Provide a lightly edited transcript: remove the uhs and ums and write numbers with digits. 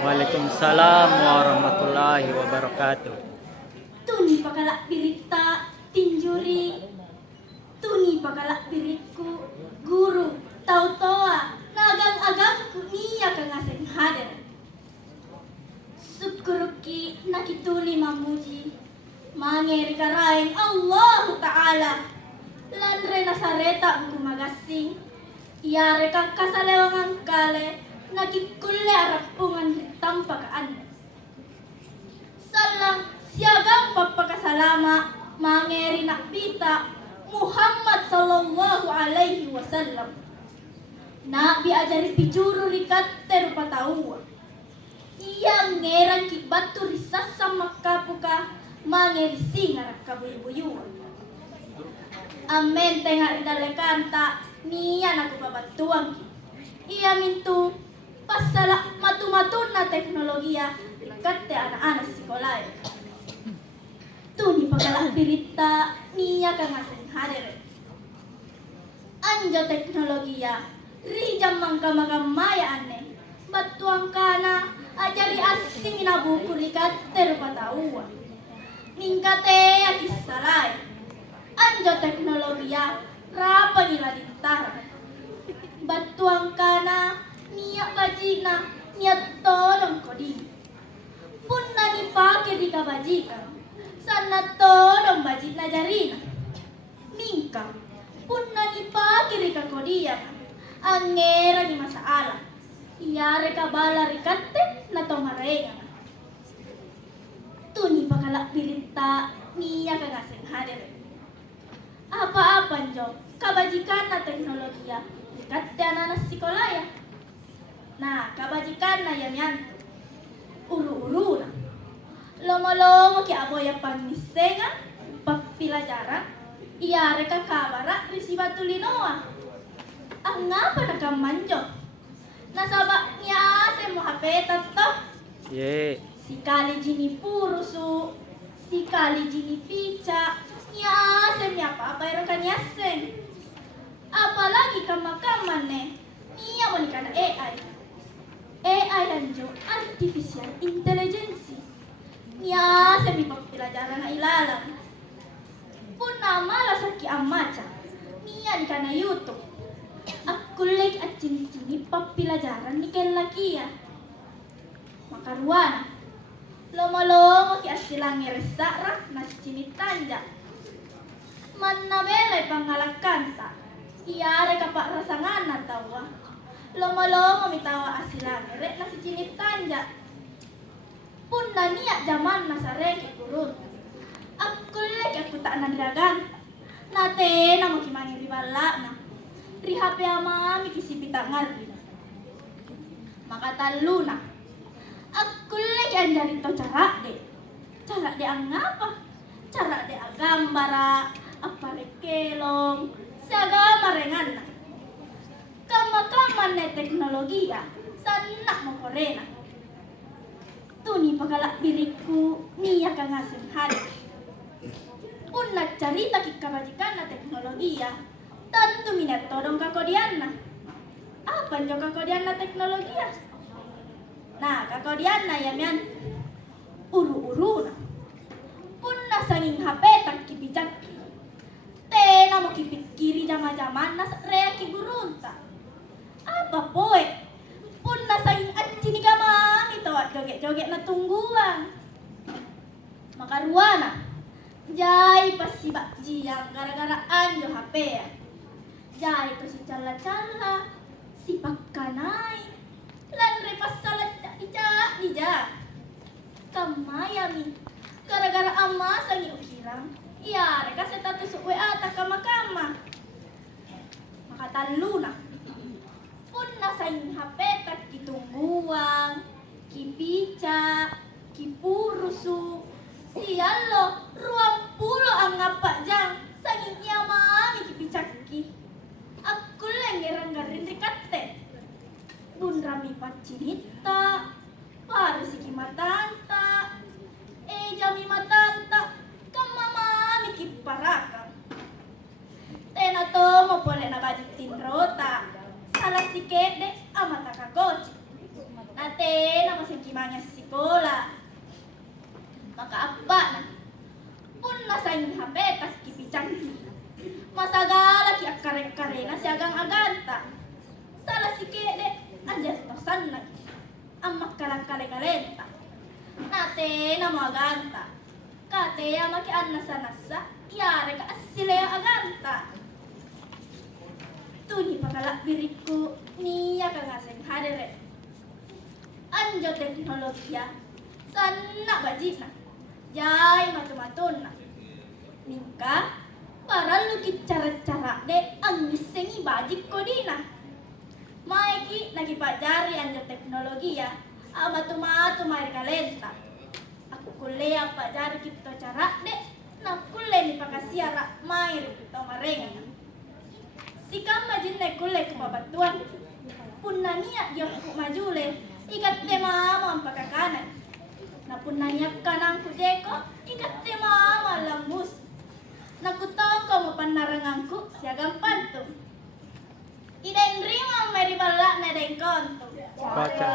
Waalaikumsalam warahmatullahi wabarakatuh. Tuni pakalak birita tinjuri, tuni pakalak biriku guru tau toa nagang-agangku niya kangaseng hadir. Syukuruki nakituli mamuji mangeri karaeng Allah Ta'ala lanre nasareta buku magasing iya reka kasalewangan kale nakikulle arapungan tampakaan salang siagang papakasalama mangeri nakbita Muhammad sallallahu alaihi wasallam na biajari pijuru rikat terupatawa iya ngeran kibatu risasa makapuka mangeri singar kabuyubuyuan amen tengah idalekanta niyan aku babatuang iya mintu pasala matu-matun na teknologiya rikat te anak-anak sekolah tuni pagalak birita niya kangaseng hadir anjo teknologiya rijam mangka-mangkamaya ane batuang kana ajari asing inabuku rikat terpatawa ningkate akisalay anjo teknologiya rapa nila dintara batuang kana niya bajina niya tolong kodi punna nipake di kabajikan sana tolong bajina jarina ningka punna nipake di kakodiya angera ni masaala iyare kabala rikate na tomarenga tuni pakalak birita niya kangaseng hadir apa-apa jo kabajikan na teknologiya rikate anak sekolah ya nah kabajikan na yan uru-uru na lomo-lomo ki aboya pangnisenga pagpilajaran iyare ka kabara risiba tulinoa ang ngapa nakamanjo nasaba niya ase mo hapetat to sikali jini purusu sikali jini pica niya ase niya papayro kanyaseng apalagi kamakaman niya mo ni kana AI anjo artificial intelligence niya ase mi pagpilajaran na ilalang punna malas ki amaca niyan kana YouTube akulik at cini-cini papilajaran ni Kenlakia makaruana lomo-lomo ki asilangi resara nas cini tanja manabelay pangalakanta iyare kapak rasangan na tawa lomo-lomo mitawa asilangi re nas cini tanja punna niya zaman nasareki kurun akulik aku tak nandraganta nate na makimangiri bala na rihape amami kisipita ngarbi makatalu na akulik anjari to cara de ang ngapa cara de agambara apare kelong sagama rengan na kama-kama ne teknologiya sana mo korena tuni pagalak diriku niya kangaseng hadir unat carita kikabajikan na teknologiya tentu minat todong kakodian na apa njo kakodian na teknologiya nah kakodian na yan uru-uru na punna sanging hapetak kibijaki tena mo kipikiri jama-jaman na rea kigurunta apa poe punna sanging anjini kamami toa joget-joget na tungguan makaruana jai pasibak jiyang gara-gara anjo HP ya jai to si cala-cala si pakkanai lanre pasalat ija kamayami gara-gara ama sangi ukirang iya reka status WA ta kama-kama makatalu na punna saing HP tak kitungguang kipica kipurusu sialo ruang pulo ang ngapa jang sanging yamami kipicaki aku lengerang garin rikate bun rami pacinita paru siki matanta jami matanta kamamami kiparakam tena to mo pole na bajitin rota salah sikede amata kakochi nate na masiki kimanya sekolah. Maka apa na? Pun nasaing HP tas kipicang. Masagala ki akare-kare na siagang aganta. Salah si kede aja tosan na. Amak kale-kalenta. Nate na mo aganta. Kate ya maki anna sanasa. Yare ka asile aganta. Tuni pakala biriku niya ka ngaseng hadere. Anjo teknologiya sana bajit na. Jai matu-matun na. Ningka para lukit cara-cara de ang sengi bajik ko di na. Maiki lagi pajari anjo teknologiya. Matu-matu mari kalenta. Aku kuliah pajari kita cara de. Na kuliah ni pakasiara mair kita marengan. Sikam majin na kuliah kepabatuan. Punna niya dia majule. Ikat te mama ang pagkakanan. Napun nanyak ka ng kudeko, ikat te mama lambus. Nakutong ko mo panarangangku, siagang panto. Idenrima ang meribala na den konto. Baca.